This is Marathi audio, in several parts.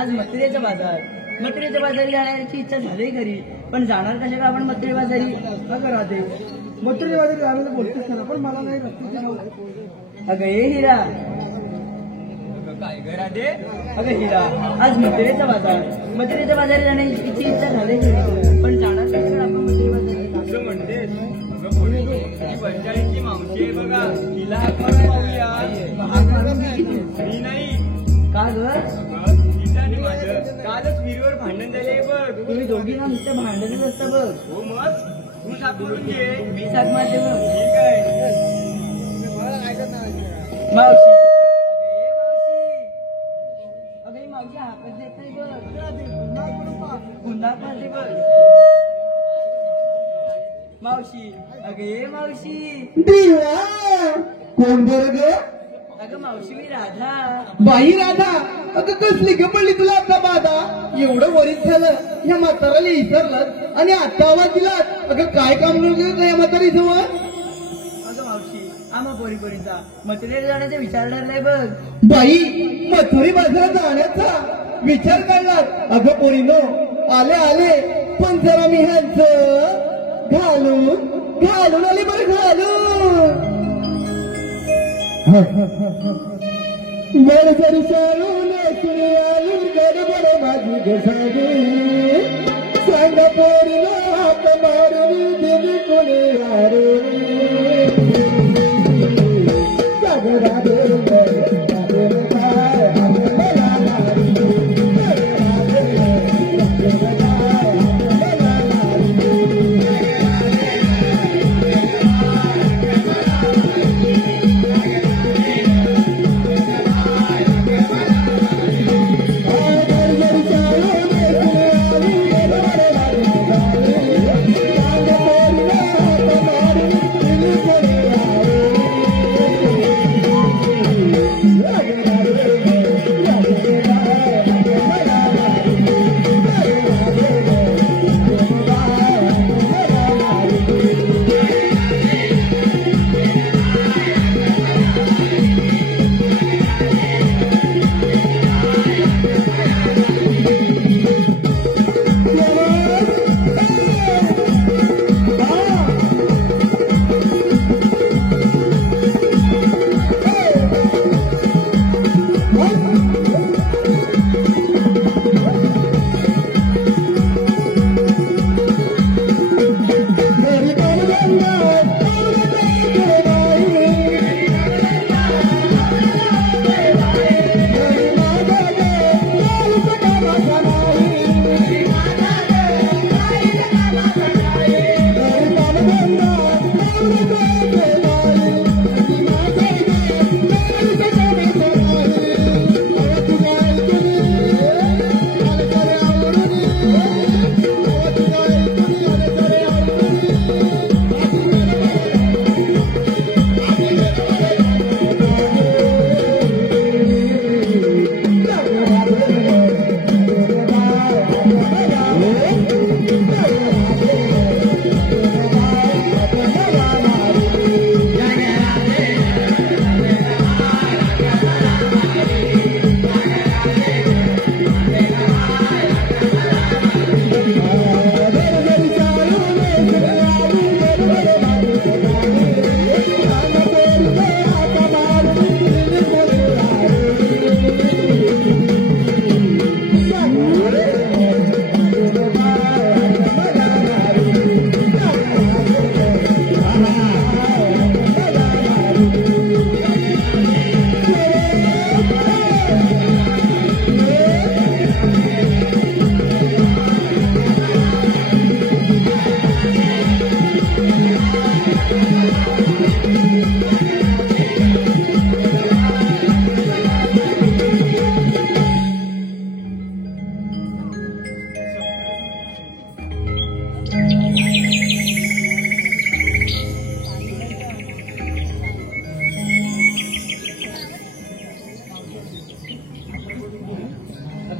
आज मथुरेचा बाजारी जाण्याची इच्छा झाली खरी, पण जाणार कशा का आपण मथुरे बाजारी? राहते मथुरे बाजारी जायला बोलतेस ना, पण मला नाही अगं हे हिरा, अगं हिरा, आज मथुरेचा बाजारी जाण्याची इच्छा झाली खरी, पण जाणार कशा का आपण मथुरे बाजारी? असं म्हणतेस? पंचाळीची मावशी आहे बघा, तिला हाक मारून पाहूया. मी नाही का ग? माझं कालच विहिरीवर भांडण झाले बघ. तुम्ही दोघी ना नुसतं भांडणच असतं बघ. हो मग तू साथ करून घे, मी साथ मारते बघ. ठीक आहे. मावशी, अगं मावशी हाकच देत नाही बघ, पुन्हा पाहते बघ. मावशी, अगं मावशी. कोण बरं ग? अगं मावशी मी राधा. बाई राधा. आता कसली ग पडली तुला आता बाधा एवढं वरीत झालं ह्या म्हाताराला विसरलं आणि आता आवाज दिला अगं काय काम नव्हतं या म्हातारी जवळ अगं मावशी आम्हा पोरीचा मटेरियल जाण्याचा विचार नाही बघ बाई मथुरी बाजारात जाण्याचा विचार करणार अगं पोरीनो आले आले पण जरा मी ह्यांचं घालून आले बरं घालून गडगड शाळून आलून गडबड माझी घसाडी सांगा पोरीनो हात मारून दिली कोणी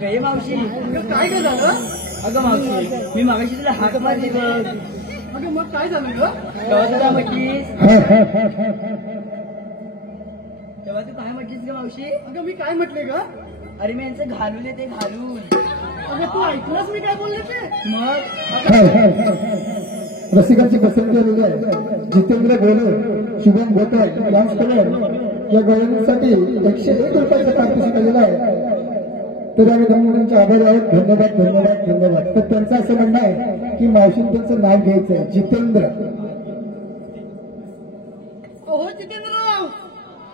हे मावशी काय काय झालं अगं मावशी मी मागाशी तुला हाक मारली बघ अगं मग काय झालं ग तेव्हा तू काय म्हटलीस तेव्हा तू काय म्हटलीस ग मावशी अगं मी काय म्हटले ग अरे मी यांचं घालून येते घालून अगं तू ऐकलंस मी काय बोलले ते मग रसिकांची पसंती आलेली आहे जितेंद्र गोले शुभम गोतल डान्स कलर या गवळणीसाठी 101 रुपयाचा पारितोषिक आलेला आहे तर आम्ही त्यांचे आभारी आहोत धन्यवाद धन्यवाद धन्यवाद तर त्यांचं असं म्हणणं आहे की मावशीन त्यांचं नाव घ्यायचं जितेंद्र हो जितेंद्रराव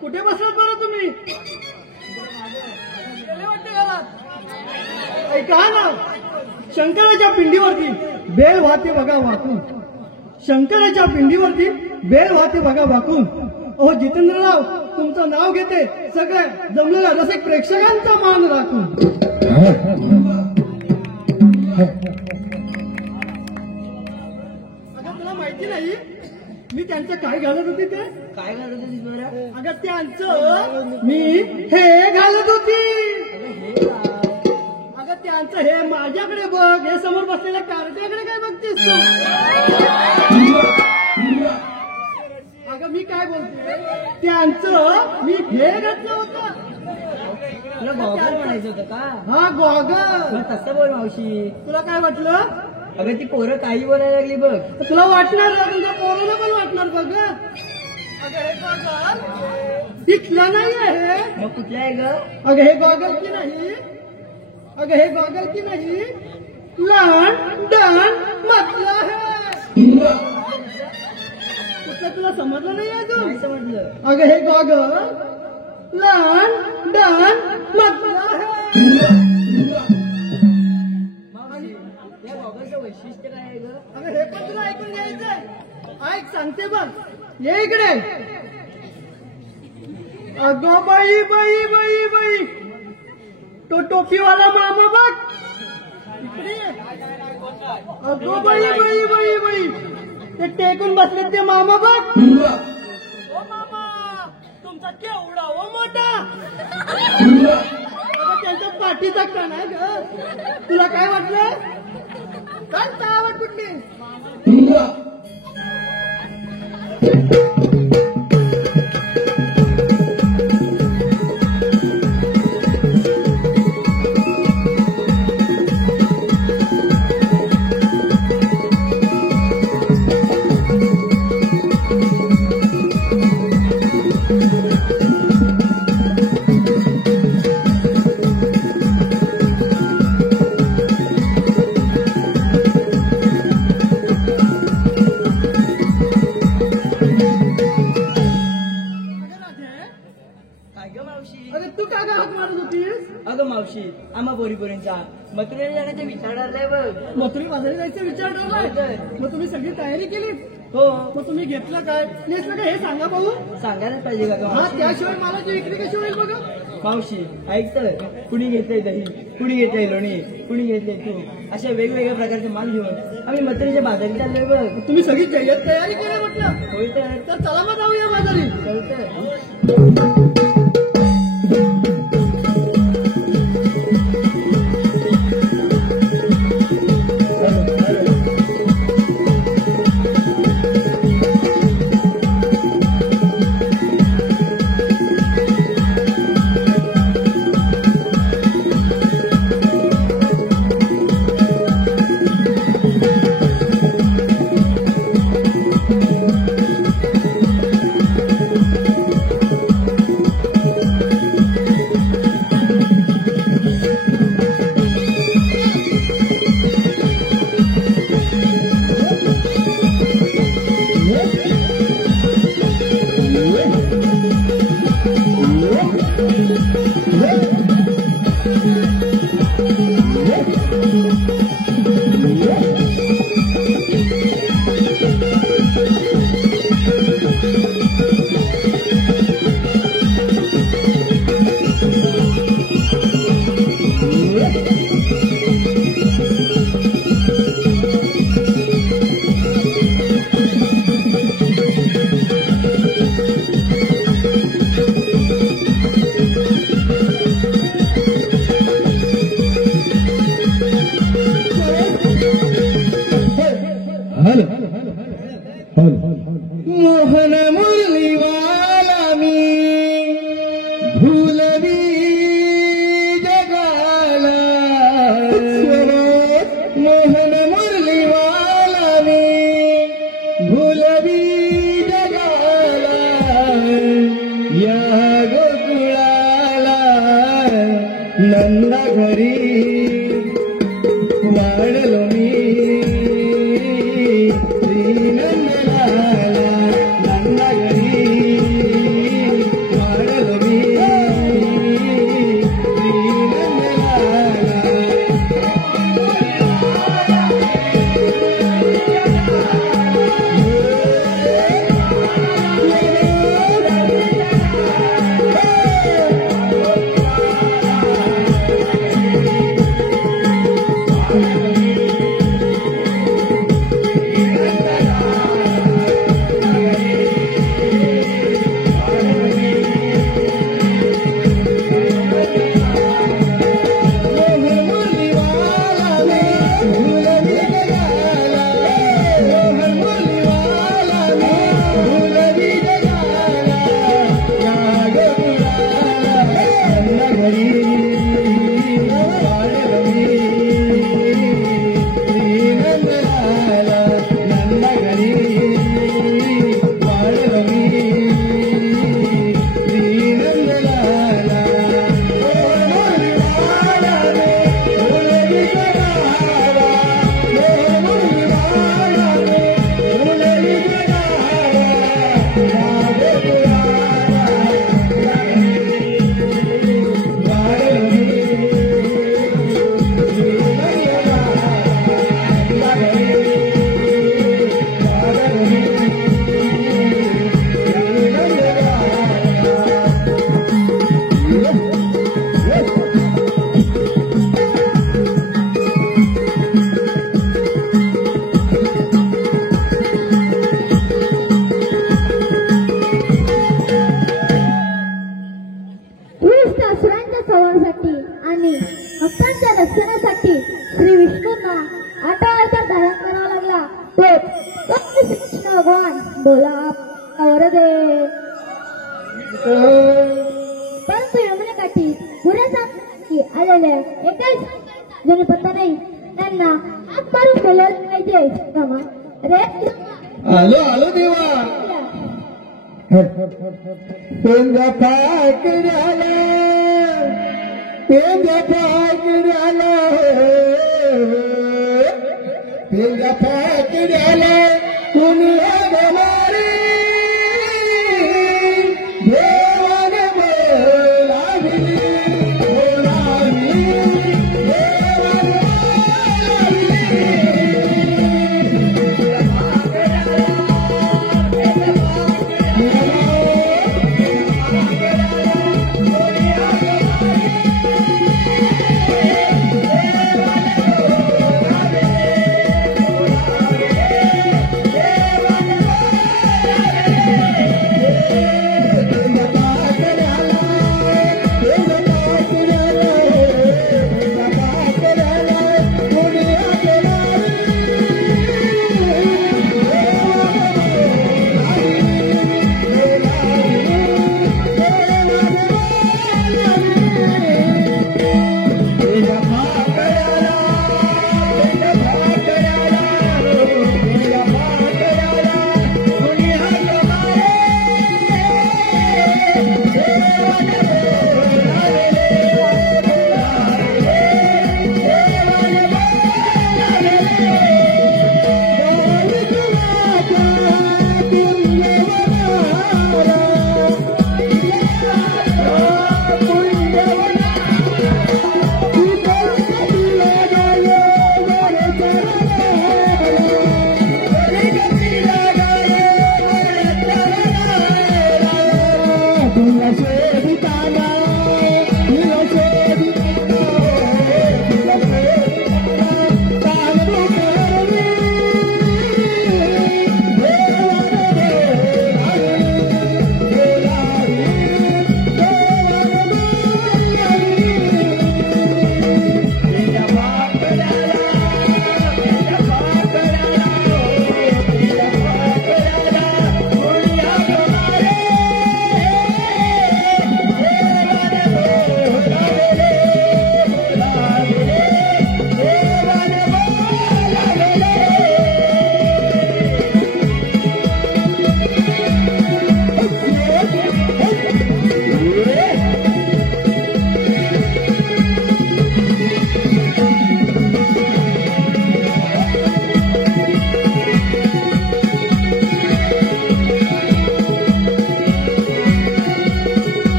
कुठे बसलात बरं तुम्ही ऐका ना शंकराच्या पिंडीवरती बेल वाहते बघा वाकून शंकराच्या पिंडीवरती बेल वाहते बघा वाकून अहो जितेंद्रराव तुमचं नाव घेते सगळे जमलेल्या रसिक प्रेक्षकांचा मान राखून अगं तुला माहिती नाही मी त्यांचं काय घालत होते ते काय घालत होतीस बरं अगं त्यांचं मी हे घालत होती अरे वा. अगं त्यांचं हे माझ्याकडे बघ, हे समोर बसलेल्या कारच्याकडे काय बघतेस तू? अगं मी काय बोलते, त्यांचं मी हे घातलं होतं. तुला गॉगल म्हणायचं होतं का? हा गॉगल. मग तसं बोल मावशी. तुला काय वाटलं? अगं ती पोरं काही बोलायला लागली बघ. तुला वाटणार ना, तुमच्या पोराला पण वाटणार बघ. अगं हे गॉगल इथलं नाही आहे. मग कुठल्या आहे ग? अगं हे गॉगल की नाही, अगं हे गॉगल की नाही, लंडन मधलं आहे. कुठलं तुला समजलं नाही अजून? नाही समजलं. अगं हे गॉगल लंडन मधलं आहे. मावशी, या गॉगलचं वैशिष्ट्य काय आहे ग? अगं हे पण तुला ऐकून घ्यायचंय. ऐक सांगते बघ, ये इकडे. अगं बाई बाई बाई बाई, तो टोपीवाला मामा बघ इकडे ये. अगं बाई बाई बाई बाई, ते टेकून बसले ते मामा बघ. ओ मामा, तुमचा केवढा ओ मोठा. अगं त्यांच्या पाठीचा कान आहे ग. तुला काय वाटलं? काय आवड कुठली? काय ग मावशी? अरे तू काय हात मारत होतीस? अगं मावशी, आम्हा पोरीपोरींचा मथुरेला जाण्याचा विचार आलाय बघ. मथुरी बाजारी जायचा विचार ठरलाय. मग तुम्ही सगळी तयारी केली? हो. मग तुम्ही घेतलं काय, नेसलं काय हे सांगा भाऊ. सांगायलाच पाहिजे का ग हा, मावशी? त्याशिवाय मला जी इकडे कशी होईल बघा. मावशी ऐक तर, कुणी घेतलंय दही, कुणी घेतलंय लोणी, कुणी घेतलंय तूप, अशा वेगवेगळ्या प्रकारचे माल घेऊन आम्ही मथुरेच्या बाजारी चाललोय बघ. तुम्ही सगळी जय्यत तयारी केली म्हटलं. होय तर. तर चला मग जाऊया बाजारी. चालतं. मोहन मुरलीवाला मी भूलवी जगाला. मोहन मुरलीवाला मी भूलवी जगाला. या गोकुळाला नंदा घरी वाढलो मी. बोला आवरत आहे परंतु यमुनेकाठी पुरेसा आलेल्या एकाच जण पत्ता नाही त्यांना हात मारून बोलायला पाहिजे कामा रे आलो आलो देवा पेंद्या पाकड्याला पेंद्या पाकड्याला पेंद्या पाकड्याला कुणी आगमारी देवाने बोलावी बोलावी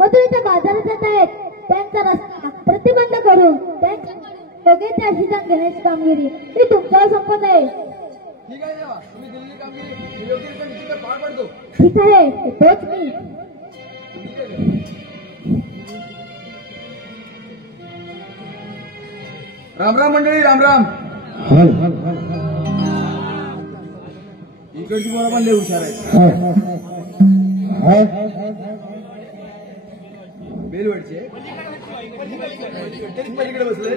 मथुरेच्या बाजारात जात आहेत त्यांचा रस्ता प्रतिबंध करून त्यांच्या योग्य त्या शिक्षण घेण्याची कामगिरी ही तुमच्यावर संपत आहे. ठीक आहे देवा, तुम्ही दिलेली कामगिरी योग्यरित्या निश्चित पार पाडतो. ठीक आहे तोच मी. राम राम मंडळी, राम राम. इकडची मुलं पण लय हुशार आहे. बेलवडचे पलीकडे बसले.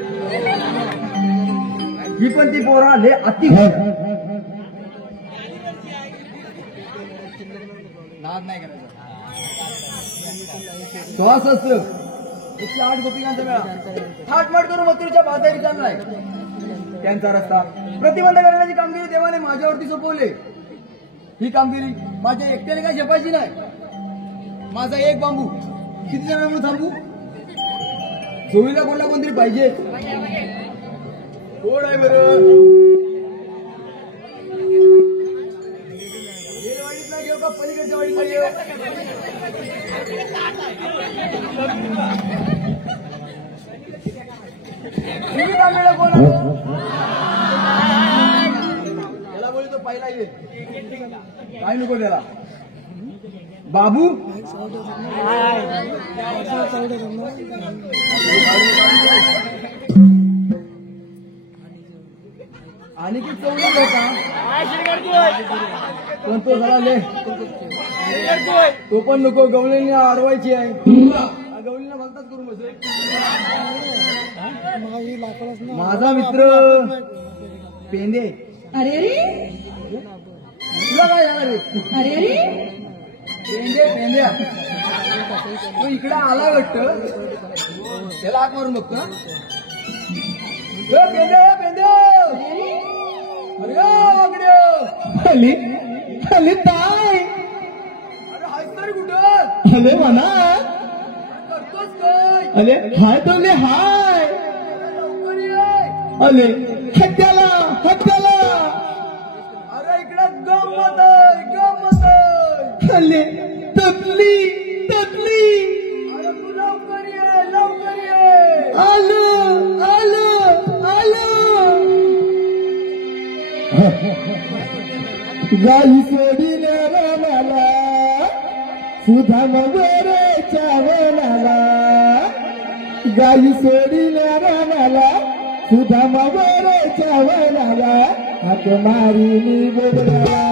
ही पण ती पोरा लय अति नाद नाही करायचा. श्वास असतो 108 गोपिकांचा मेळा थाटमाट करून मथुरेच्या बाजारी चाललाय. त्यांचा रस्ता प्रतिबंध करण्याची कामगिरी देवाने माझ्यावरती सोपवली. ही कामगिरी माझ्या एकट्याने काय झेपायची नाही. माझा एक बांबू किती जणांना थांबू? जोडीला कोणतरी पाहिजे. कोण आहे बरं? वाडीतला घेऊ का पलीकडच्या वाडीतला घेऊ? कोण त्याला बोलतो तो पहिला येईल. काय नको त्याला बाबू. आणि की चौदा होता कोणतो झाला ले तो पण नको, गवळीने अडवायची आहे. गवळीने भलताच करून बसले. माझा मित्र पेंदे. अरे अरे तुला काय झालं रे? अरे अरे पेंद्या तो इकडे आला वाटतं. त्याला हाक मारून बघतो. पेंद्या अरे हल्ली हल्ली ताय अरे हायस तरी कुठं हले म्हणा करतोस काय? अले हाय तोले हाय लवकर ये. अले हत्याला हत्याला अरे इकडे गंमत आहे. हल्ले ततली ततली अरे तू लवकर ये. आलो आलो आलो गाई सोडीने मला सुधा मगरेच्या वनाला गाई सोडीने मला सुधा मगरेच्या वनाला हात मारिनी बोबड्याला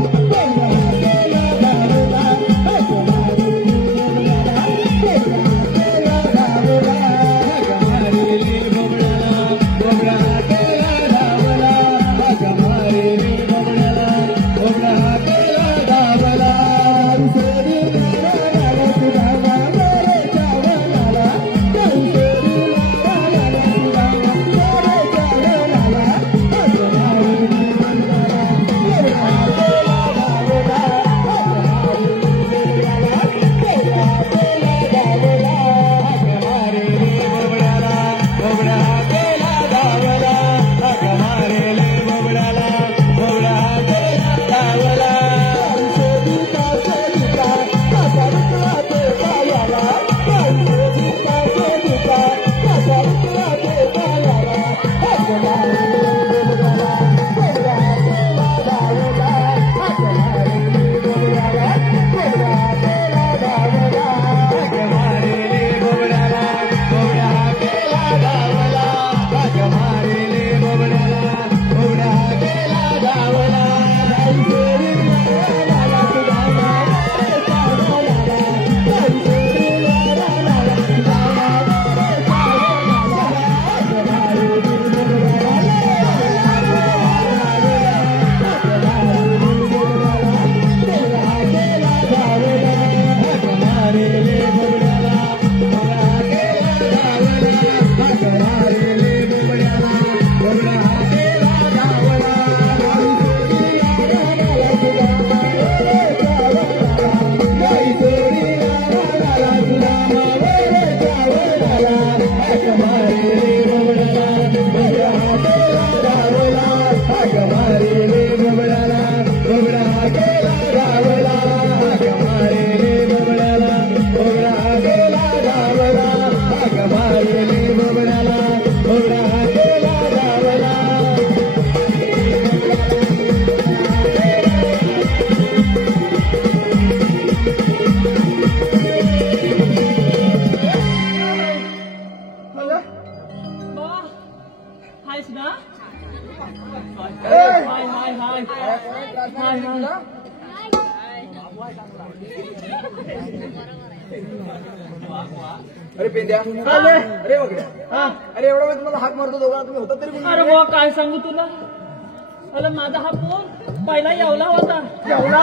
अरे पेंद्या अरे वगैरे अरे एवढा वेळ तुम्हाला हाक मारतो दोघांना तुम्ही होता तरी अरे बुवा काय सांगू तुला अरे माझा हा फोन पहिला येवला होता एवढा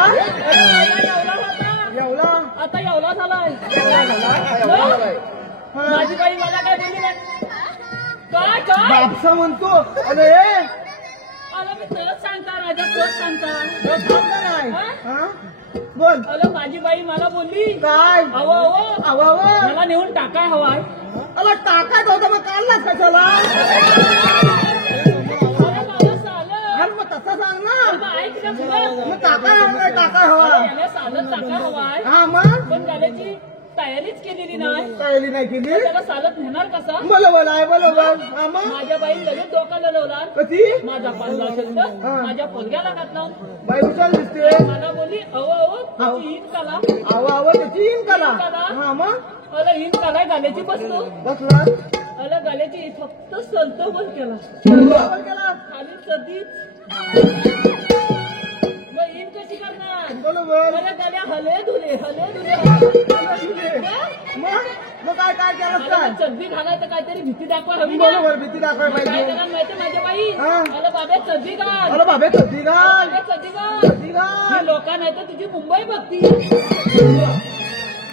आता येवला झालाय झालाय. माझी बाई मला काय बोलली नाही काय काय बापसा म्हणतो अरे अरे मी तुला सांगता राजा तोच सांगता बोल अरे माझी बाई मला बोलली काय अहो मला नेऊन टाकाय हवाय अरे टाकायचं होतं मग काढलाच कशाला अरे मला सालं अरे मग तसं सांग ना मग ऐक ना तुला मग टाका हवा याला सालच टाका हवाय हा मग पण त्याची तयारीच केलेली नाही तयारी नाही केली त्याला चालत नेणार कसा बरोबर आहे बरोबर हा मग माझ्या बाई लगेच डोक्याला लावला कशी माझा पांढरा शब्द माझ्या पोरग्याला घातला बाई हुशार दिसते मला बोलली अहो त्याची ईद कला आवा त्याची येईन कला हा मग अला ईद कला गाल्याची बसलो बसला अला गाल्याची ईद फक्त सलतो बंद केला केला खाली सदीच मग ईद कशी करणार बरोबर अरे गल्या हले धुले मग काय काय केलं काय चड्डी घालायचं काहीतरी भीती दाखवा हवी ना. बरोबर भीती दाखवायला काय पाहिजे करणार माहिती माझ्या बाई हा. अरे बाबे चड्डी घाल अरे बाबे चड्डी घाल बाबे चड्डी घाल चड्डी घाल ही लोकांना तर तुझी मुंबई बघती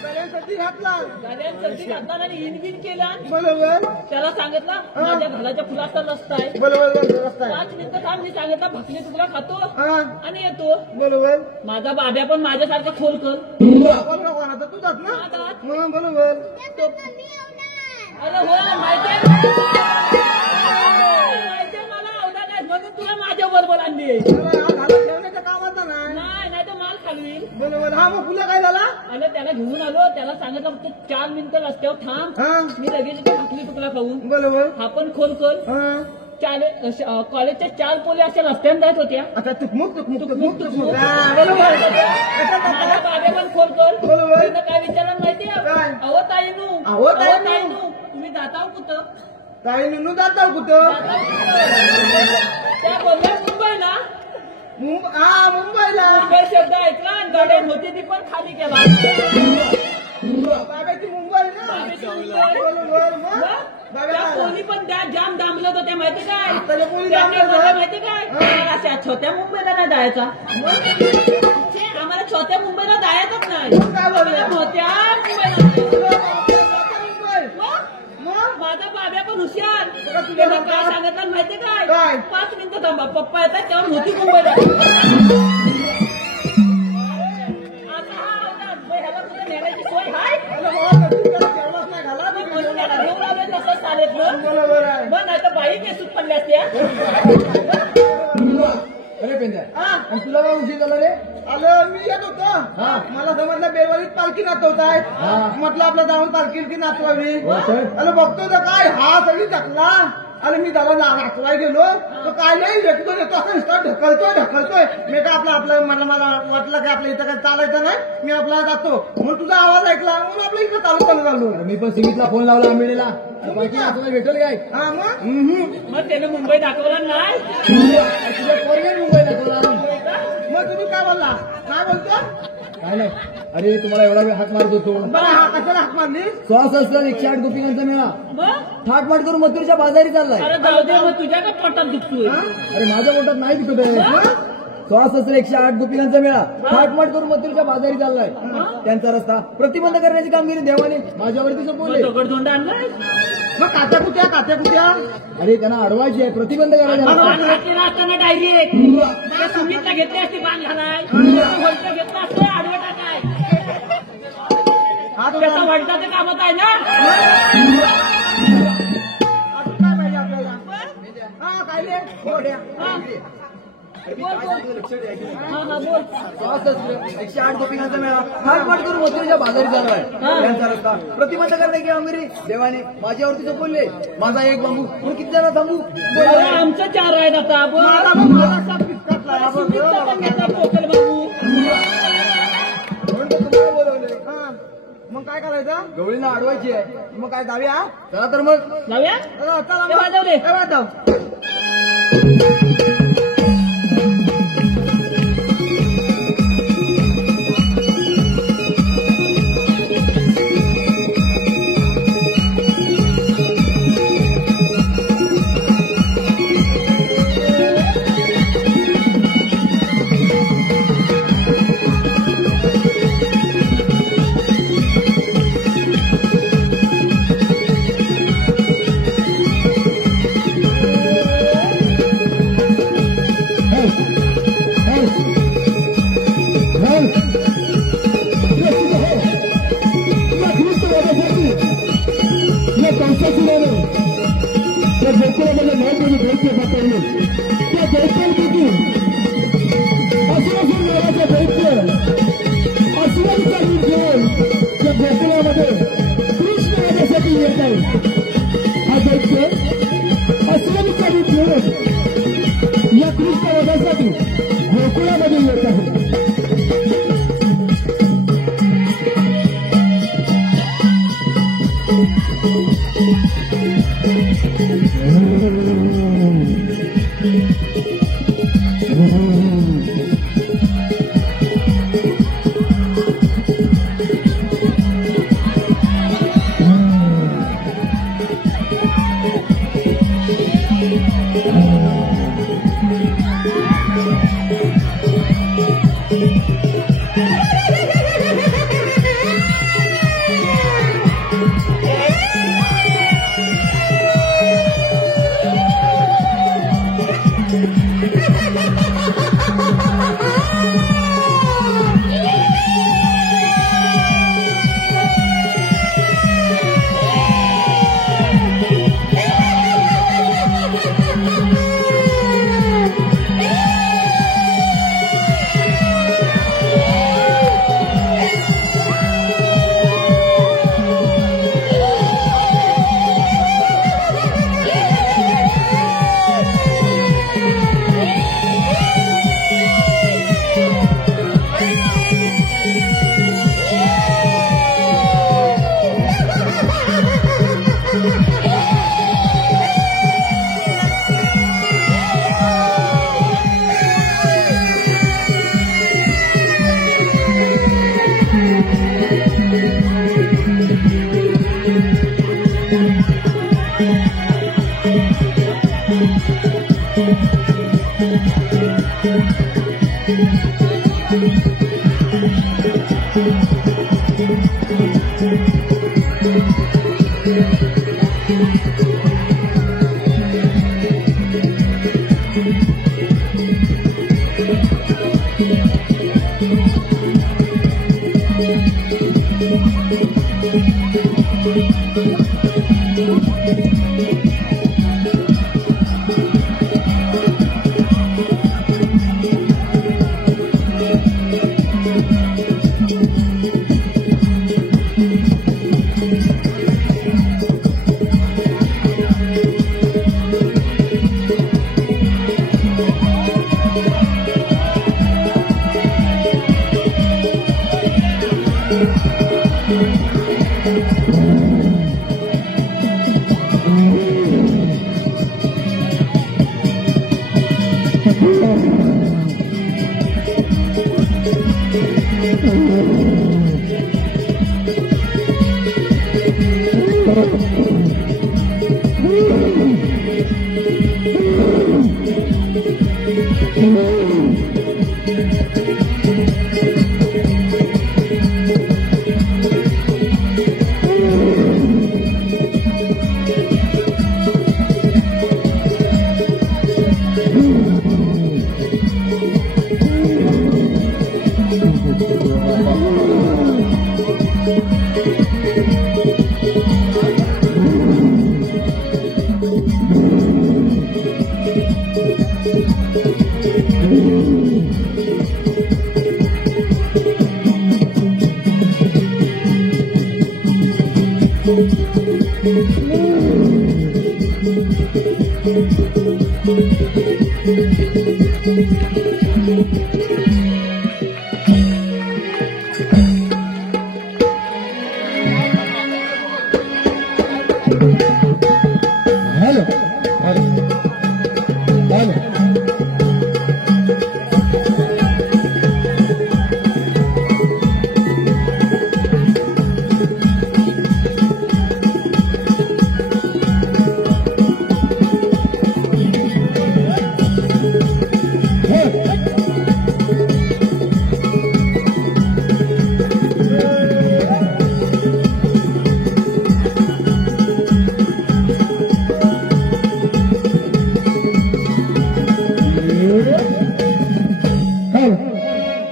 गळ्यात चड्डी घातला गाड्यात चड्डी घालताना आणि इनबिन केला बरोबर त्याला सांगितलं माझ्या घराच्या फुलाचा रस्ता आहे बरोबर रस्ता आहे 5 मिनिटं थांब मी सांगितलं भाकरी तुला खातो हा आणि येतो बरोबर माझा बाब्या पण माझ्यासारखं खोल कर आपण कोणाचा तुझाच ना आता मग बरोबर अरे हो माहितीये मला आवडा नाही म्हणून तुला माझ्या बरोबर आणली अरे हा घालून ठेवण्याच्या कामाचा नाही नाही तर माल खालवील बरोबर हा मग तुला काय झाला अरे त्याला घेऊन आलो त्याला सांगितलं फक्त 4 मिनिटं रस्त्यावर थांब हा मी लगेच इथे भाकरी तुला खाऊन बरोबर हा पण खोल कर हा कॉलेजच्या 4 पोले अशा रस्त्याने जात होत्या आता तुकमुक हा, बरोबर माझा बाबे पण खोल कर बरोबर. तिनं काय विचारलं माहितीये काय? अहो ताईनू अहो ताईनू. तुम्ही जाताव कुठं काही निघून जाता कुठं त्या बोलल्या मुंबईला हा मुंबईला मुंबई शब्द ऐकला आणि गाड्या होती ती पण खाली केला बाबाची मुंबई ना बरोबर मग त्या बाबा पोली पण त्या जाम दामलत होत्या माहिती काय त्याच्या पोली त्यांनी दामलत बोलल्या होत्या? माहिती काय अशा छोट्या मुंबईला नाही जायचा आम्हाला छोट्या मुंबईला जायचंच नाही मग काय बोलल्या? आम्हाला मोठ्या मुंबईला जायचं. मुंबई मग मग माझा बाब्या पण हुशार तुला तुझ्या त्यानं काय बाबा- सांगितलं माहिती काय? काय 5 मिनिटं थांबा पप्पा येतात तेव्हा मोठी मुंबईला आता हा होता. मग ह्याला तुझ्या नेण्याची सोय आहे अरे बाबा, तू त्याला जेवणाच नाही घाला मग म्हणून त्याला घेऊन आलोय तसं चालेल मग बरोबर आहे मग नाही तर बाई केसूत पडल्या असत्या अरे पेंजा आणि तुला काय उशीर झाला रे आलं मी येत होतो मला समजलं बेलवाडीत पालखी नाचवतायत म्हटलं आपलं जाऊन पालखी की नाचवावी अरे बघतो तर काय हा सगळी ढकला अरे मी त्याला नाचवाय गेलो तर काय नाही भेटतो येतो असं नुसतं ढकलतोय मी काय आपलं मला वाटलं की आपल्या इथं काय चालायचं नाही मी आपला जातो मग तुझा आवाज ऐकला म्हणून आपल्या इकडे चालू झालो मी पण सिंगीतला फोन लावला आंबेडीला पालखी नाचवाय भेटेल काय हा मग मग त्यानं मुंबई दाखवला नाही तुझ्या पोरगे मुंबई दाखवला मग तुम्ही काय बोलला काय बोलतो काय नाही अरे तुम्हाला एवढा वेळ हाक मारत होतो कशाला हाक मारली 108 गोपिकांचा मेळा मग थाटमाट करून मथुरेच्या बाजारी चाललाय अरे जाऊ दे मग तुझ्या का पोटात दुखतोय अरे माझ्या पोटात नाही दिसत आहे 108 गोपिकांचा मेळा थाटमाट करून मथुरेच्या बाजारी चाललाय त्यांचा रस्ता प्रतिबंध करण्याची कामगिरी देवाने माझ्यावरती सोपवली दगडधोंड आणलाय मग कात्या कुठ्या अरे त्यांना अडवायची आहे प्रतिबंध करायचा घातलेला असताना डायरेक्ट त्या सुमितला घेतली असते बांध घालाय वलटं घेतलं असतं आडवं टाकाय त्याचा वलटाचं कामच आहे ना काय पाहिजे आपल्याला हा काय रे घोड्या बोल. हा बोल 108 गोपिकांचा मेळा थाटमाट करून मथुरेच्या बाजारी चाललाय त्यांचा रस्ता प्रतिबंध करण्याची कामगिरी देवाने माझ्यावरती सोपवले माझा एक बांबू म्हणून किती जण थांबू अरे आमचं 4 आहेत आता बोल सुमितचा पण घेतला पोकल बाबू बोलवले मग काय करायचं गवळीला अडवायची आहे मग काय जाऊया चला तर मग जाऊया चला तेव्हा जाऊ दे. तेव्हा जाऊ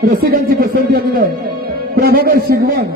रसिकांची पसंती आलेली आहे. प्रभाकर शिगवण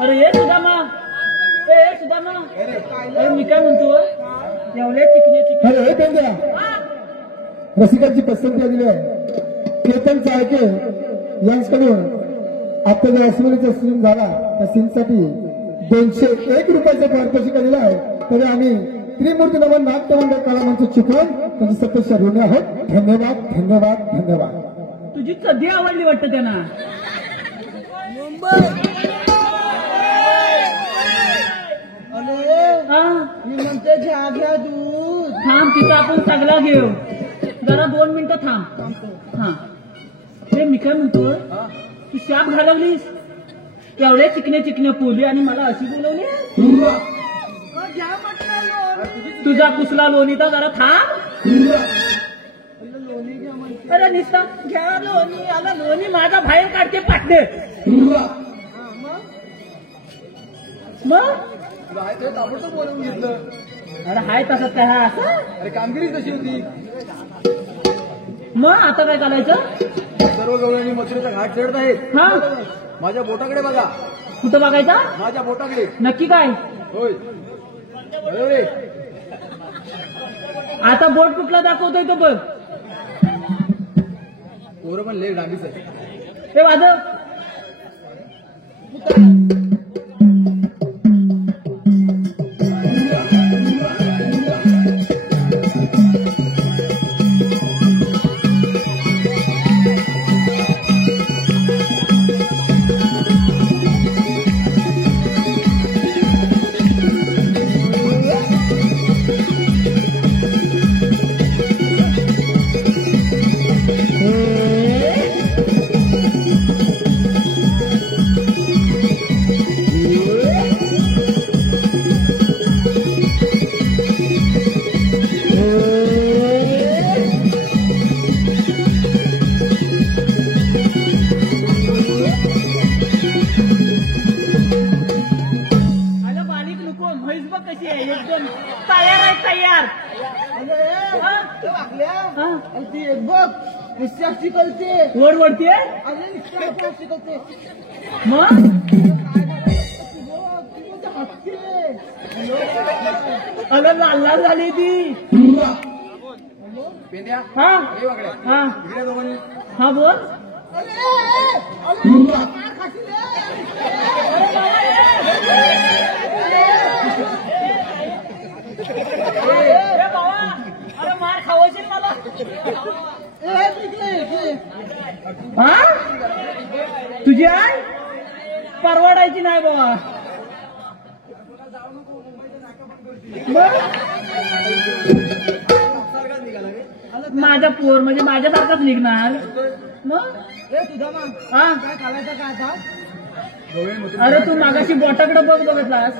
अरे ये सुदामा, ए सुदामा, अरे मी काय म्हणतो एवढे चिकने अरे हे पेंद्या रसिकांची पसंती आलेली आहे. केतन चाळके यांच्याकडून आता जो अस्मिनीचा सीन झाला त्या सीनसाठी 201 रुपयाचा पारितोषिक आलेला आहे. तरी आम्ही त्रिमूर्ती नमन नाट्य मंडळ कलामंच चुकवून त्यांचे सत्य ऋणी आहोत. धन्यवाद धन्यवाद धन्यवाद. तुझी कधी आवडली वाटतं त्यांना. हा मी म्हणते घ्या घ्या दूध. थांब तिथं आपण सगळा घेऊ. जरा 2 मिनिटं थांब. हा ते मी काय म्हणतो तू शाप घालवलीस एवढे चिकने पोली आणि मला अशी बोलवली. घ्या म्हटलं तुझा कुसला लोणीचा जरा थांब. लोणी घ्या म्हणते. अरे निस्ता घ्या लोणी आला लोणी माझा बाहेर काढते पाटणे. मग तुला आहे ते ताबडतोब बोलवून घेतलं. अरे हाय तसं काय हा असं. अरे कामगिरी तशी होती. मग आता काय करायचं. सर्व गवळणी मथुरेचा घाट चढत आहेत. हा माझ्या बोटाकडे बघा. कुठं बघायचा. माझ्या बोटाकडे. नक्की काय. होय अरे आता बोट कुठला दाखवतोय तो बघ. पोरं पण लेट डांबीच आहे. हे वाजव. कशी आहे एकदम तयार आहे तयार. अरे ती एक बघ निश्चय शिकवते. वर वरती अरे निश्चय शिकवते. मग अगं लाल लाल झाली ती. पेंद्या हा हे वाकडे हा इकडे दोघांनी. हा बोल. ए बाबा अरे मार खावायची मला. हा तुझी आई परवडायची नाही बाबा. माझा पोर म्हणजे माझ्यासारखाच निघणार. मग हा अरे तू मागाशी बोटाकडे बघितलास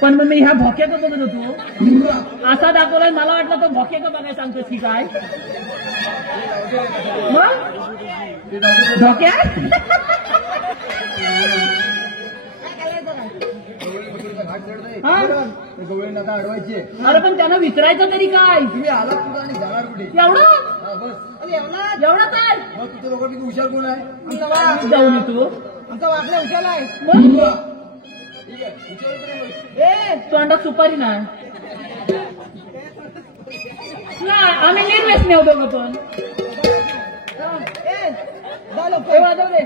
पण मग मी ह्या भोक्याकडे बघत होतो. असा दाखवलाय मला वाटलं तो भोक्याकडे बघायला सांगतोस की काय. मग धोक्यात घाट चढतोय. हा गवळी आता अडवायची. अरे पण त्यांना विचारायचं तरी काय. तुम्ही आलात कुठं आणि जाणार कुठे. एवढा हा, बस एवढा काय. मग तुझं दोघांपैकी हुशार कोण आहे. जाऊन येतो. आमचा वाकला उशाला आहे. मग ठीक आहे हुशार तरी बघ. ए तोंडात सुपारी नाही. आम्ही निर्वेस नेऊ दोघं पण. हे वाजव दे.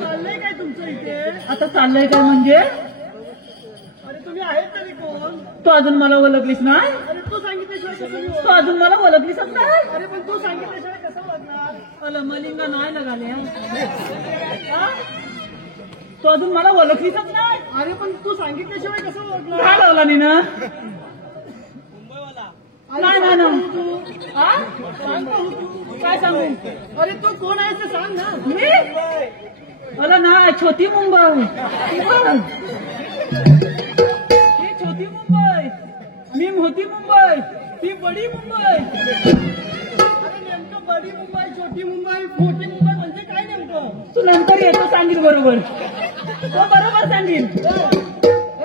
चाललंय काय तुमचं इथे. आता चाललंय काय म्हणजे. अरे तुम्ही आहेत तरी कोण. तू अजून मला ओळखलीस नाही. अरे तू सांगितल्याशिवाय कसं मी तू अजून मला ओळखलीस नाही. अरे पण तू सांगितल्याशिवाय कसं ओळखणार? अला मलिंगा नाही लगाले हा? तू अजून मला ओळखलीच नाही. अरे पण तू सांगितल्याशिवाय कसं ओळखणार? काय लावला नी ना नाही नाही ना हा? सांग ना तू. काय सांगू अरे तू कोण आहेस ते सांग ना. मी अला नाही छोटी मुंबई ही छोटी मुंबई मी मोठी मुंबई ती बडी मुंबई. अरे नेमकं बडी मुंबई, छोटी मुंबई, मोठी मुंबई म्हणजे काय नेमकं? तू नंतर येतो सांगील बरोबर हो बरोबर सांगील.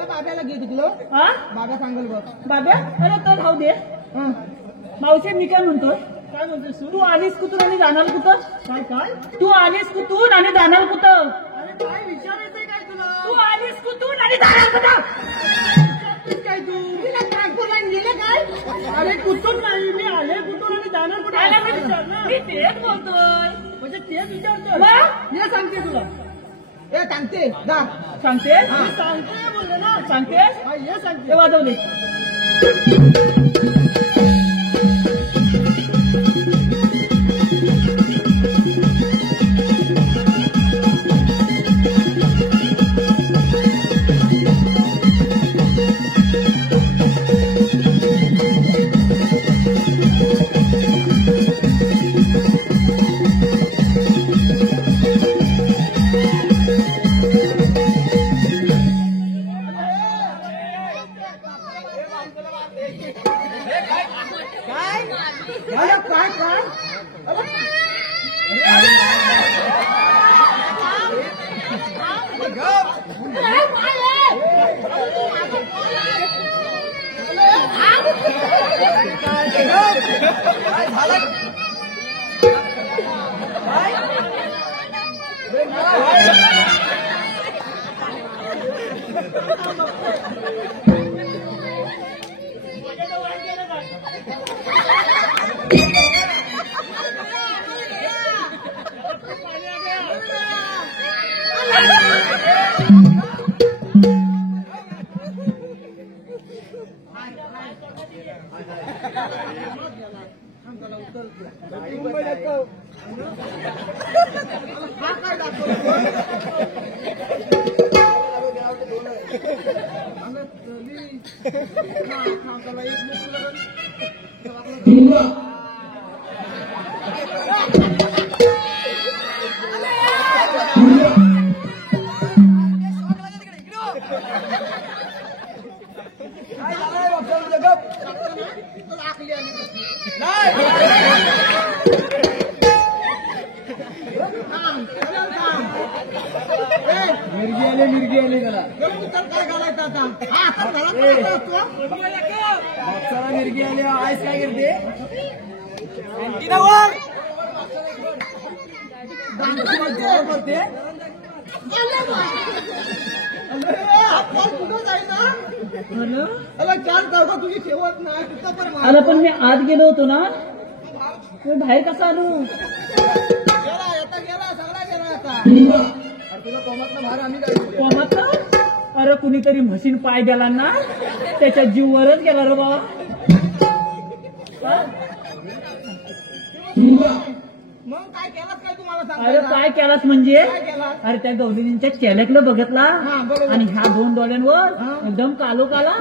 बाब्याला घे तिकडं. हा बाबा सांगेल बघ. बाब्या अरे तर राहू दे. मावशी मी काय म्हणतोय काय म्हणतेस तू आलीस कुठून आणि जाणार कुठं. काय काय? तू आलीस कुठून आणि जाणार कुठं. अरे काय विचारायचंय काय तुला? तू आलीस कुठून आणि जाणार कुठं. विचारतेस काय तू? अरे कुठून नाही, मी आले कुठून आणि जाणार कुठे आला हे विचार ना. मी तेच बोलतोय. म्हणजे ते विचारतोय. मग? हे सांगते तुला. ए सांगते जा. सांगते मी सांगते बोलले ना. सांगतेस हा, हे ते सांगते. वाजवले. काय काय काय झालं मिरगी आली त्याला काय घालायचं आता बापसाला मिरगी आली आईस काय करते बोलते तुझी ठेवत नाही अरे पण मी आत गेलो होतो ना मी बाहेर कसा आलो. गेला येता गेला सगळा गेला आता तुला कोमातला भार आम्ही काय कोमात अरे कुणीतरी म्हशीन पाय गेला ना त्याच्या जीववरच गेला रे बाबा. मग काय केलास काय तुम्हाला सांग अरे काय केलास म्हणजे काय केलास? अरे त्या गवलींच्या चेलकलं बघितला बरोबर. आणि ह्या 2 डोळ्यांवर एकदम कालो काला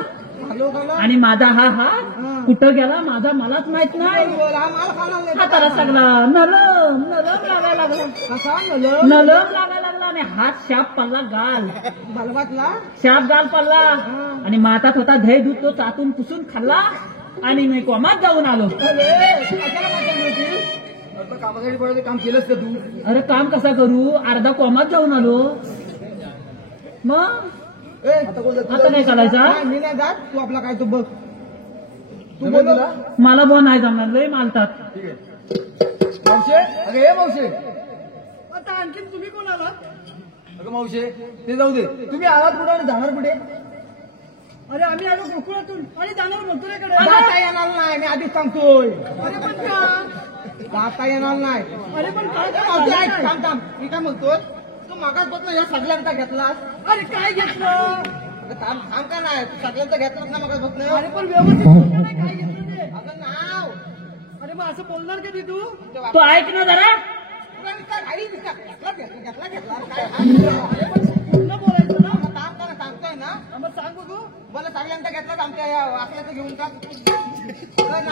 हॅलो काला आणि माझा हा हात कुठं गेला माझा मलाच माहित नाही. हा माल खाणार हाताला सगळा नरम नरम लागायला लागला कसा नलं नरम लागायला लागला आणि हात शाप पडला गाल बलवातला शाप गाल पडला आणि मातात होता दही दूध तो चातून पुसून खाल्ला आणि मी कोमात जाऊन आलो. कामासाठी पडते काम केलंच का तू अरे काम कसा करू अर्धा कोमात जाऊन आलो. मग आता काय करायचा मी नाही जात तू आपला काय तू बघ तू बोल मला बोन नाही जमणार लय मालतात. मावशे अरे हे मावशे आता आणखीन तुम्ही कोण आला? अगं मावशे ते जाऊ दे तुम्ही आलात कुठे आणि जाणार कुठे. अरे आम्ही आलो गोकुळातून आणि जाणार मथुरेकडे. जाता येणार नाही मी आधीच सांगतोय अरे पण का? जाता येणार नाही अरे पण काय मावशे, ऐक, काय? थांब थांब मी काय म्हणतोय तू मागास बघ ना या सगळ्यांचा घेतलास अरे काय घेतलं? अगं थांब थांब का नाही तू सगळ्यांचा घेतलास ना मागास बघ अरे पण व्यवस्थित बोलला नाही, काय घेतलं ते? अरे मग असं बोलणार कधी तू तू ऐक ना जरा. पूर्ण बोलायचं ना सांगतोय ना मग सांग बघू मला सगळ्यांचा घेतला आमच्या या वाकल्याचं घेऊन टाक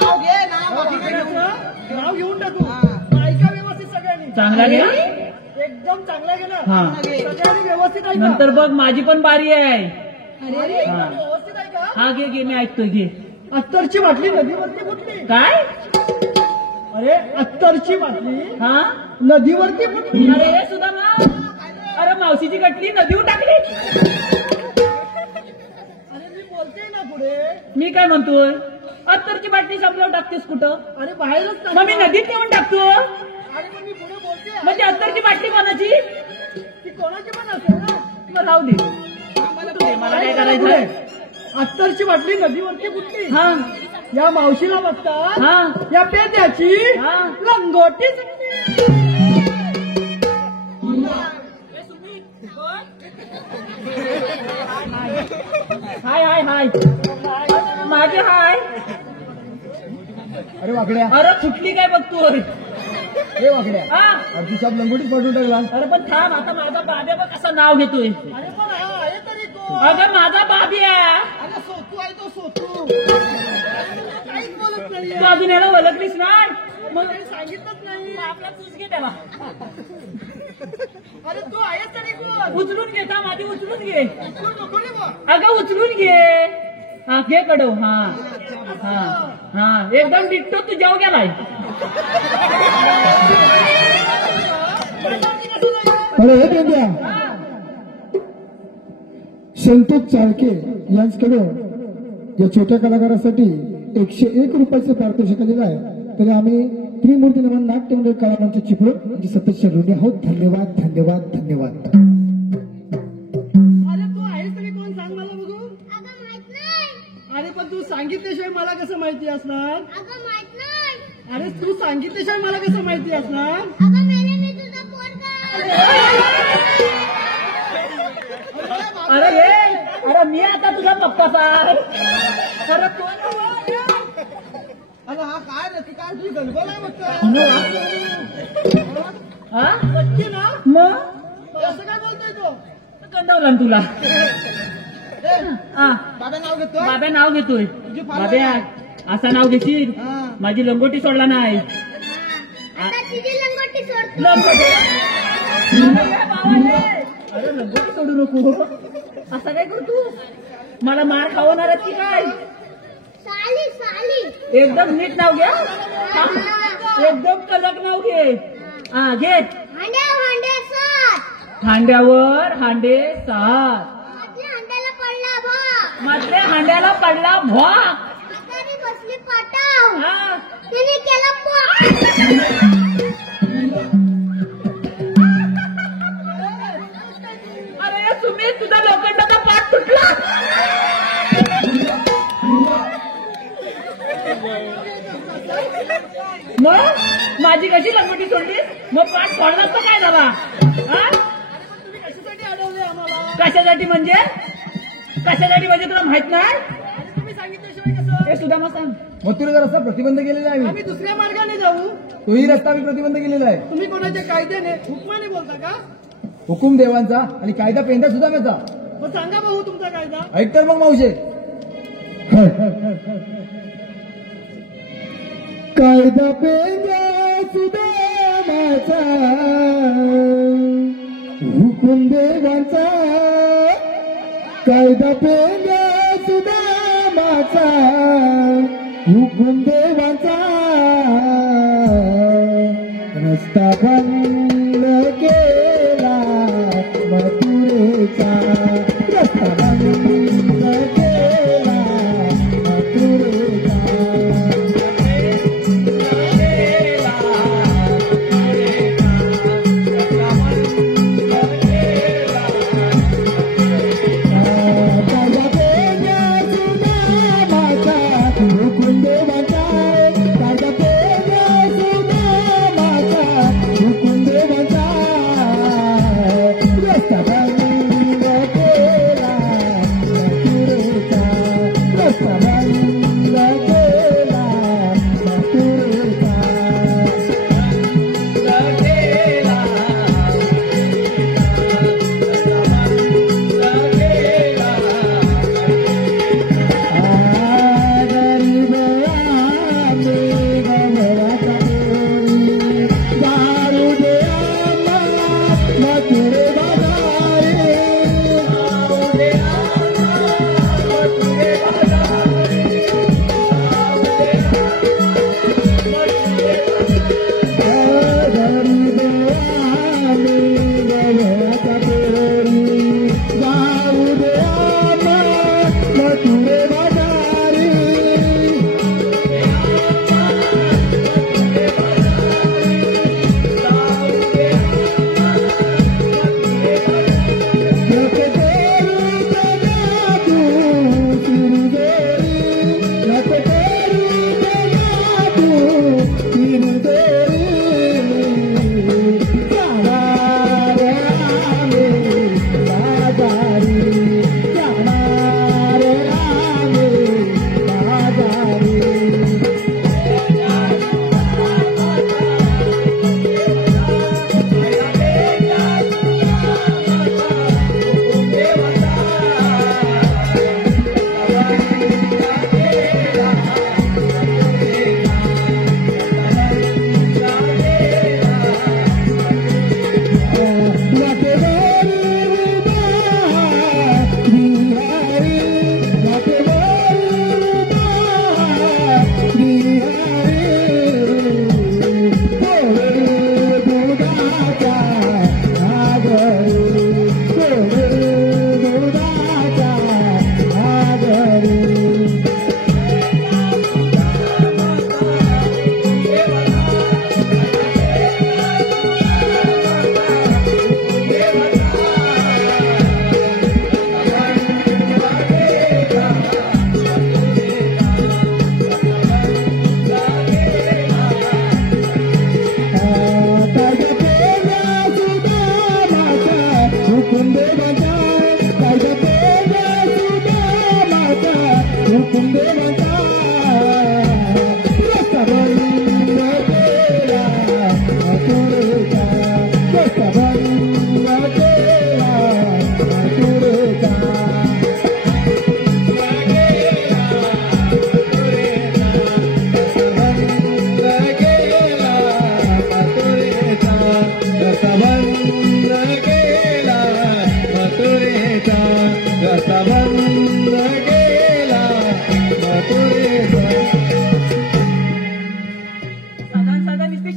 नाव घे नाव घेऊन टाकू ऐका व्यवस्थित सगळ्यांनी चांगला घे. एकदम चांगला गेला हा. सगळ्यांनी व्यवस्थित ऐका नंतर बघ माझी पण बारी आहे. अरे हा. व्यवस्थित ऐका हा घे मी ऐकतोय घे. अत्तरची बाटली नदीवरती फुटली काय? अरे अत्तरची बाटली हा नदीवरती फुटली अरे हे सुद्धा ना. अरे मावशीची गटली नदीवर टाकली. अरे मी बोलते ना पुढे मी काय म्हणतोय अत्तरची बाटली संपल्यावर टाकतेस कुठं? अरे बाहेरच टाक. मग मी नदीत नेऊन टाकतो. अरे पण मी पुढे बोलते म्हणजे अत्तरची बाटली कोणाची? ती कोणाची पण असेल ना मग राहू दे. मला काय करायचंय? अत्तरची बाटली नदीवरती फुटली हा या मावशीला बघतात हा या पेद्याची हा. लंगोटी सुटली. हाय हाय हाय माझी हाय. अरे वाकड्या अरे फुटली काय बघतोय? हे वाकड्या हा अरे तू शाप लंगोटीच पाठवून टाकला. अरे पण थांब आता माझा बाब्या बघ कसं नाव घेतोय. अरे पण हा आहे तरी तो अगं माझा बाब्या अरे सोतू आहे तो सोतू काहीच बोलत नाही तू अजून याला ओळखलीस नाही. मग सांगितलंच नाही आपला तूच घे त्याला. अरे तू आहेस तरी कोण उचलून घे का माझी उचलून घे. तू नको रे बा. अगं उचलून घे. हा घे कडव. हा हा हा एकदम डिट्टो तू जेव गेलाय. अरे हे पेंड्या संतोष चाळके यांच्याकडून या छोट्या कलाकारासाठी 101 रुपयाचं पारितोषिक दिलं आहे. तरी आम्ही त्रिमूर्ती नमन नाट्य मंडळ कलाकारांचे चिपळूण म्हणजे सततच्या ऋणी आहोत. धन्यवाद धन्यवाद धन्यवाद. अरे तू आहेस तरी कोण सांग मला बघू. अगं माहित नाही अरे पण तू सांगितल्याशिवाय मला कसं माहिती असणार. अगं माहित नाही अरे तू सांगितल्याशिवाय मला कसं माहिती असणार. अगं मेले मी तुझा पोरगा अरे ये अरे मी आता तुझा पप्पाचा. अरे कोण अरे हा काय रे ती काय तुझी गणगोल आहे वाटतं. हा नक्की ना मग असं काय बोलतोय तो. कंटाळला ना तुला. हा बाबा नाव घेतोय बाब्या नाव घेतोय. बाब्या असं नाव घेशील माझी लंगोटी सोडला नाही. आता तुझी लंगोटी सोड. लंगोटी. अरे लंगोटी सोडू नको. असं काय करतो मला मार खावणार आहेत की काय. साली साली एकदम नीट नाव घ्या. एकदम कडक नाव घे. हा घे. हांड्या हांड्या सात हांड्यावर हांडे 7. आपल्या हांड्याला पडला भा मात्र हांड्याला पडला भॉ. म्हातारी बसली पाटाव हा तिने केला पो. अरे सुमित तुझा लोखंडाचा पाठ तुटला. मग माझी कशी लंगोटी सोडली. मग पाठ फोडला तर काय झाला. हा? तुम्ही कशासाठी अडवले आम्हाला. कशासाठी म्हणजे तुला माहित नाही. तुम्ही सांगितल्याशिवाय कसं. हे सुद्धा मग सांग. मथुरेचा रस्ता प्रतिबंध केलेला आहे आम्ही आम्ही. दुसऱ्या मार्गाने जाऊ. तोही रस्ता आम्ही प्रतिबंध केलेला आहे. तुम्ही कोणाच्या कायद्याने हुकमाने बोलता का. हुकुम देवांचा आणि कायदा पेंढा सुद्धा मग सांगा भाऊ तुमचा कायदा. ऐक तर मग मावशे. कायदा पेंड्या सुदामाचा हुकुम देवांचा. कायदा पेंड्या सुदामाचा हुकुम देवांचा. रस्ता बंद केला मथुरेचा. रस्ता बंद केला मथुरेचा. कायदा पेंड्या सुदामाचा हुकुम देवांचा. कायदा पेंड्या सुदामाचा हुकुम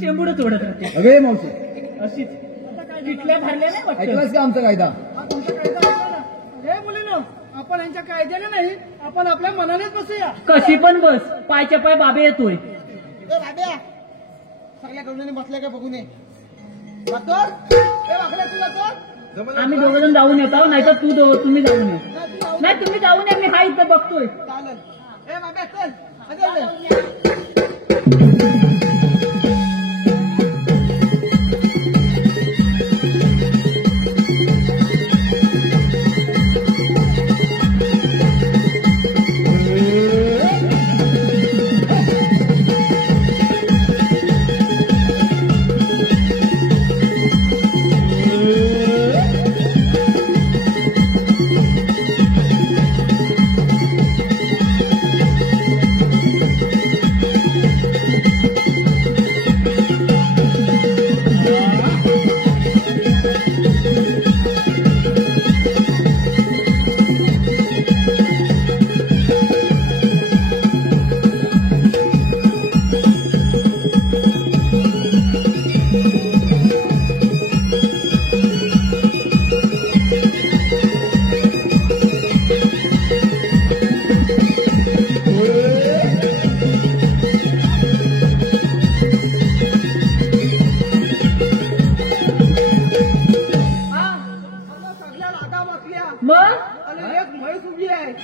शेंबूडच ओढत राहते अगे मावशी, अशीच तिथल्या भरल्या नाही वाटत. ऐकलास का आमचा कायदा? हा तुमचा कायदा आहे ना. हे मुलीनो, आपण यांच्या कायद्याने नाही, आपण आपल्या मनानेच बसूया. कशी पण बस, पायच्या पाय बाबे येतोय. ए बाब्या सगळ्या गवळणी बसल्या का बघून ये. जातो ए वाकड्या तू जातो. आम्ही दोघं जण जाऊन येतो, नाहीतर तुम्ही जाऊन ये. नाही तुम्ही जाऊन या, मी हा इथं बघतोय. चालेल. ए बाब्या चल अगं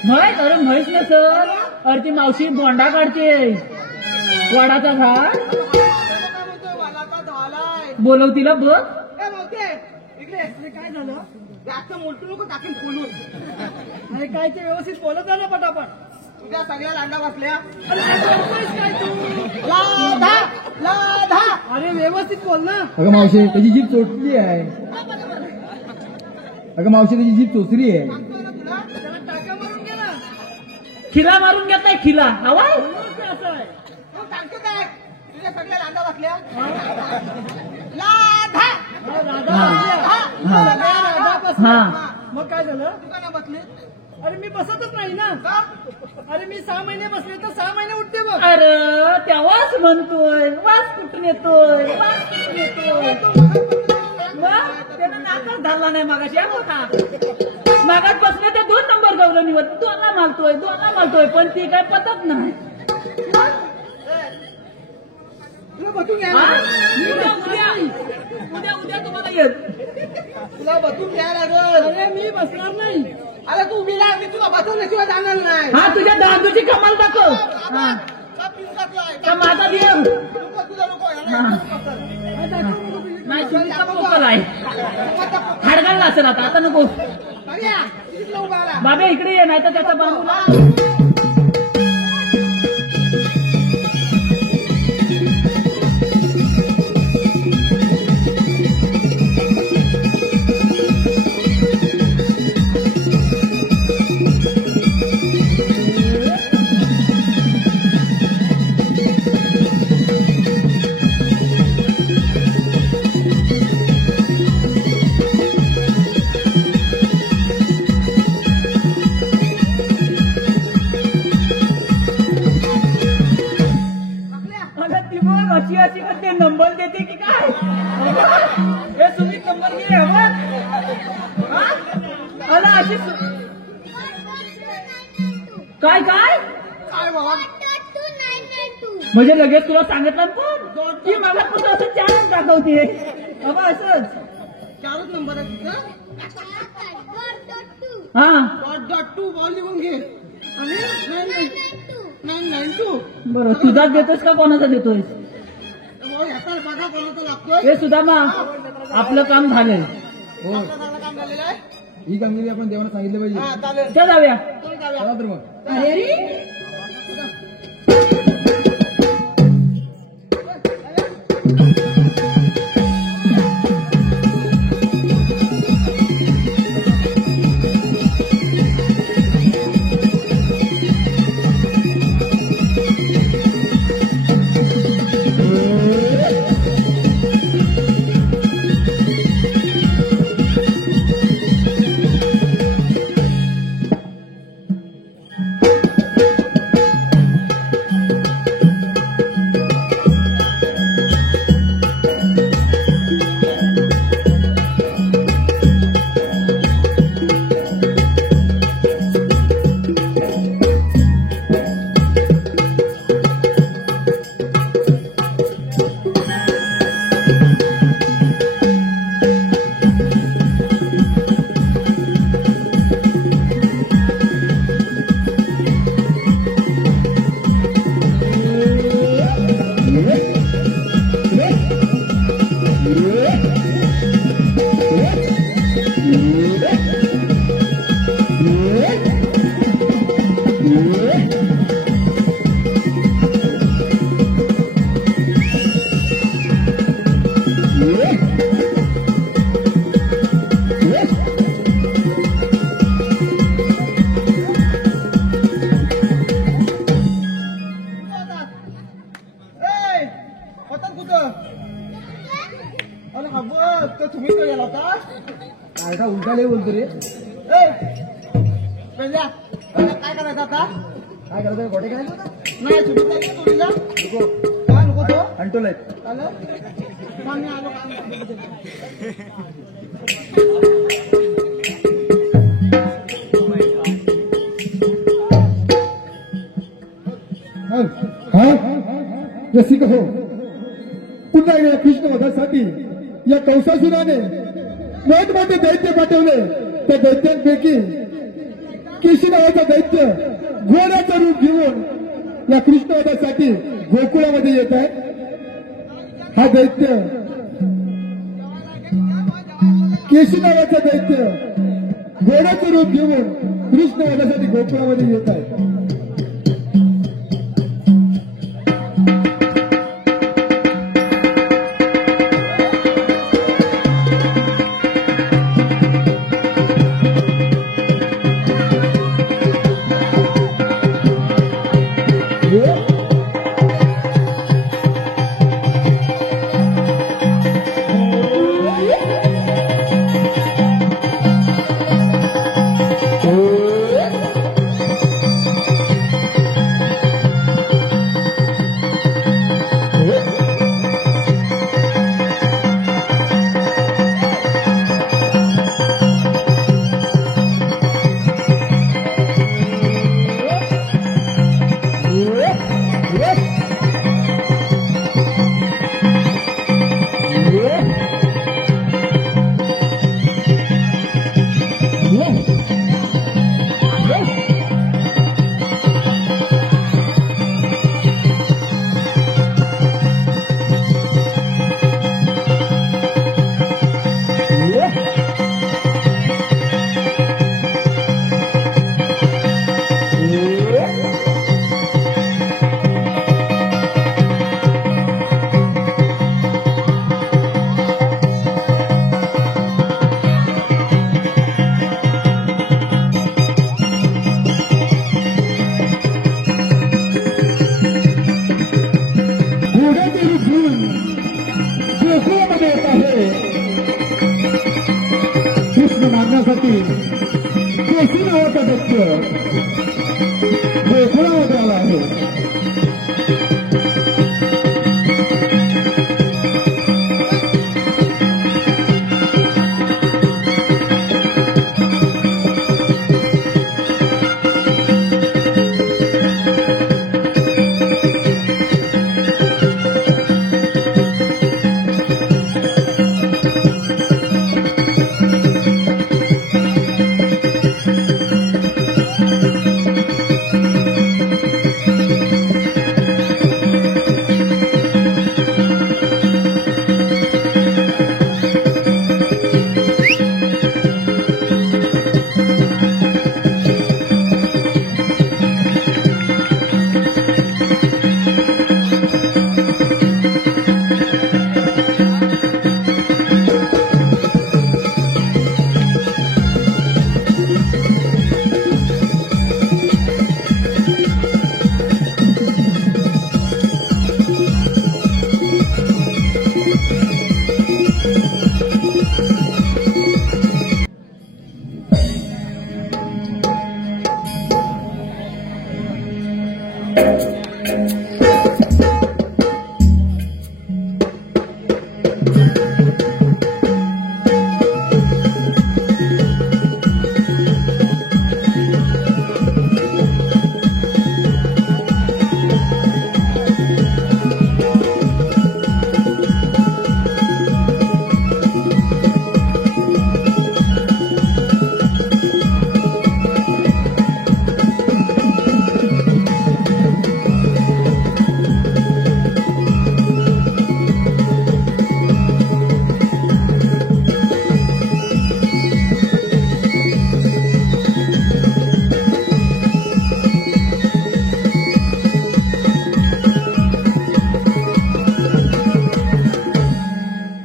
म्हैस? अरे म्हैस ना सर, अरे ती मावशी बोंडा काढते वडाचा झाड. बोलव तिला बघ. इकडे काय झालं? जास्त मोठू नको टाकून खोलून. अरे काय ते व्यवस्थित बोलत झालं पटापट. तुझ्या सगळ्या लांडा बसल्या. अरे काय करतोयस काय तू? लाधा लाधा. अरे व्यवस्थित बोल ना. अगं मावशी, त्याची जीभ चोचली आहे. अगं मावशी, त्याची जीभ चोचली आहे. त्याला टाका मारून घे ना. खिला मारून घेताय खिला हवा. असं आहे. मग सांगतो काय तुझ्या सगळ्या लांडा बसल्या. लाधा राधा हा. बसल्या. हा. राधा बसल्या. हा. मग काय झालं? तू का नाही बसली. अरे मी बसतच नाही ना. का? अरे मी 6 महिने बसले तर 6 महिने उठते बघ. अरे तेव्हाच म्हणतोय वास कुठून येतोय, वास कुठून येतोय. मग त्यानं नाकच धरला नाही मागाशी. मागात बसले ते 2 नंबर गौरवणीवर 2ला मालतोय पण ती काय पतत नाही. तुला बसून घ्या. हा? उद्या तुम्हाला येत. तुला बसून घ्या लागल. अरे मी बसणार नाही. अरे तू उभी राहा, मी तुला बसवल्याशिवाय जाणार नाही. हा तुझ्या दादूची कमाल दाखव. हा का पिऊन टाकलाय? का माझा देव नको, तुला नको. याला हा. एकच बसल. नाही तुमचा पोकल आहे. हाडगाळला असेल आता नको. बघ्या, इकडे उभा राहा. बाबा इकडे ये, नाही तर त्याचा बांबू. अशी करते नंबर देते की काय. हे सुमित नंबर घे अला अशी काय काय काय बाबा म्हणजे लगेच तुला सांगितलं पण की मला पण असं 4 दाखवते. बाबा असंच 4च नंबर आहे तुझा. हा .2 बॉल लिहून घे. आणि 992. बरं तुझाच देतोस का कोणाचा देतोय. ह्याचा बघा कोणाचा लागतोय. हे सुदामा आपलं काम झालंय. हो, आपलं सगळं काम झालेलं आहे. ही कामगिरी आपण देवाला सांगितलं पाहिजे. हा चालेल. चल जाऊया. चल जाऊया. चला तर मग. अरे पतंग कुठं? अरे हा बघ तो तुम्ही तो गेला होता काय का उलटा लय बोलतो रे. पहिल्या काय करायचं आता? काय करायचं गोटे करायचं होतं? नाही सुटू नाही का तुला नको काय नको तो अंटोलाय. आलं आलो रसिक हो, पुन्हा एकदा कृष्ण वधासाठी या कंसासुराने मोठमोठे दैत्य पाठवले. त्या दैत्यांपैकी केशी नावाचा दैत्य घोड्याचं रूप घेऊन या कृष्णवधासाठी गोकुळामध्ये येत आहे. हा दैत्य केशी नावाचा दैत्य घोड्याचं रूप घेऊन कृष्णवधासाठी गोकुळामध्ये येत आहे. कृष्ण मारण्यासाठी केशी नावाचा दैत्य गोकुळामध्ये आला आहे.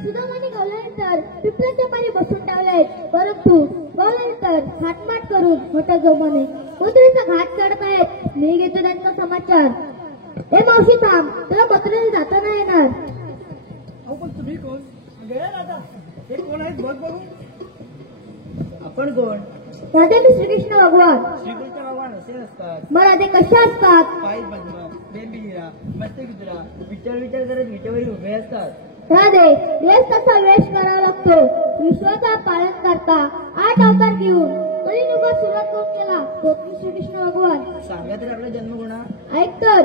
सुदामाने गावल्यानंतर पिपळाच्या पाणी बसून टाळले, परंतु गावल्यानंतर हातमाट करून मोठ्या जोमाने मथुरेचा घाट चढत आहेत. मी घेतो त्यांचा समाचार. ए मावशी थांब, तुला मथुरेला जाता नाही येणार. अहो पण तुम्ही कोण? गेला दादा, हे कोण आहेत बघ बघू. आपण कोण? राधे मी श्रीकृष्ण भगवान. श्रीकृष्ण भगवान असे असतात. मग राधे कशा असतात? पायी पद्म, बेंबिरा, मस्त गुजरा, विचार करत विटेवरी उभे असतात. राधे वेश तसा वेश करावा लागतो. विश्वाचा पालन करता 8 अवतार घेऊन कलियुगात सुरुवात करून केला तो श्रीकृष्ण भगवान. सांगा तर आपला जन्म कोणा? ऐक तर,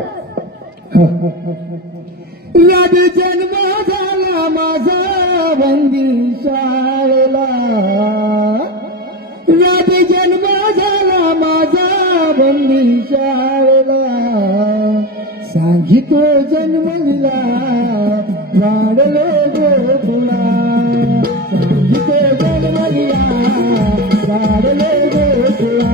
यादी जन्म झाला माझा बंदी शाळेला, यादी जन्म झाला माझा बंदी शाळेला, सांगितो जन्मला वाढलो गोकुळा, सांगितो जन्मला वाढलो गोकुळा.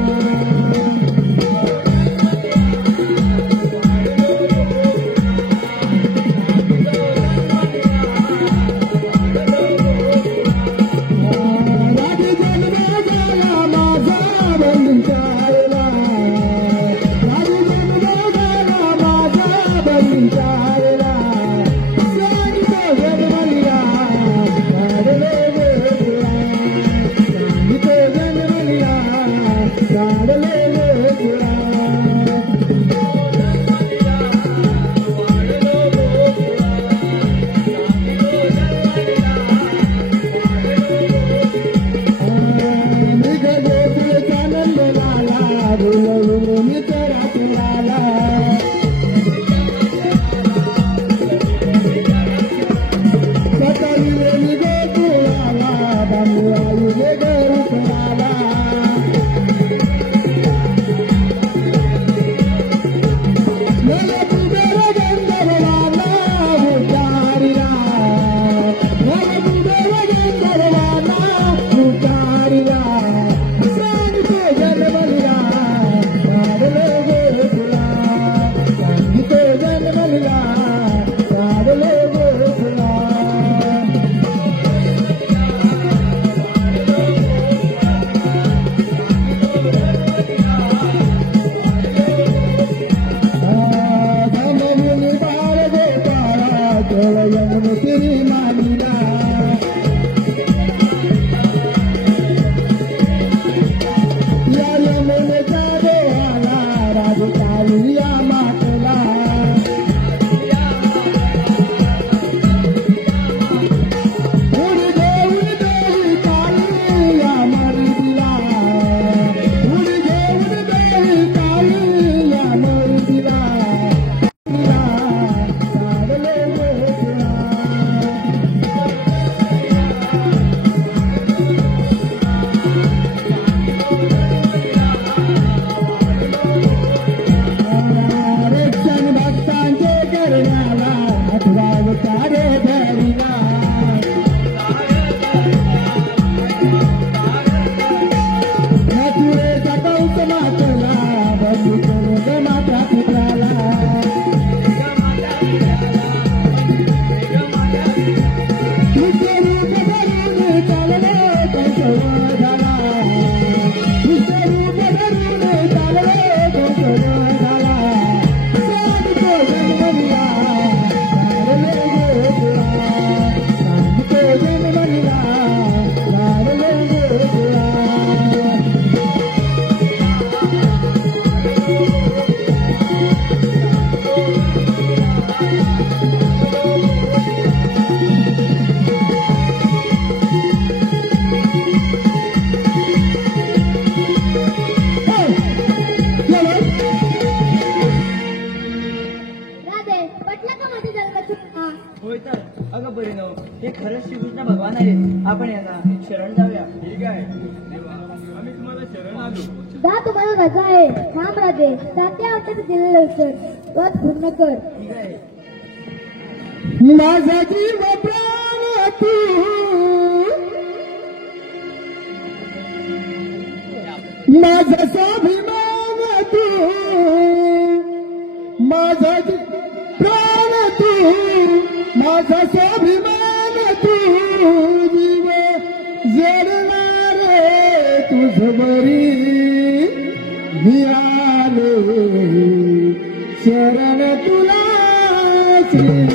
राधी जन्म झाला माझा बंदी शाळेला, राधी जन्म झाला माझा बंदी शाळेला, सांगितो जन्मला वाढलो गोकुळा, सांगितो जन्मला वाढलो गोकुळा. निघलो तुझ्या नंद लाला, बोलवलो मी तेरा तुला, सकाळी मी गोकुळाला, बांधू आई गे गरुडाला, मला तुझ्या गंधर्वाला उतारिला, मला तुझ्या गंधर्वाला उतारिला, सांगितो जन्मला वाढलो गोकुळा, सांगितो जन्मला वाढलो गोकुळा. धनमुनी बाळ गोपाळा, केळ यमुनेश्वरी मानिला, या यमुनेच्या देवाला राजकाली या मातेला, उडी देऊन देवी काली या मरुदीला, उडी देऊन देवी काली या मरुदीला, काढले गोकुळा. अगं बरीनो हे खरंच श्रीकृष्ण भगवान आहे. आपण यांना शरण जाऊया. ठीक आहे देवा, आम्ही तुम्हाला शरण आलो. जा तुम्हाला रजा आहे. थांब राजे, तात्या वाटत दिलेलं लवकर व्रत पूर्ण कर. ठीक आहे. माझा जीव प्राण तू, माझा स्वाभिमान तू, माझा प्राण तू, माझा स्वाभिमान तू, जीव जडणार तुझ बरी मी आलो शरण तुला श्री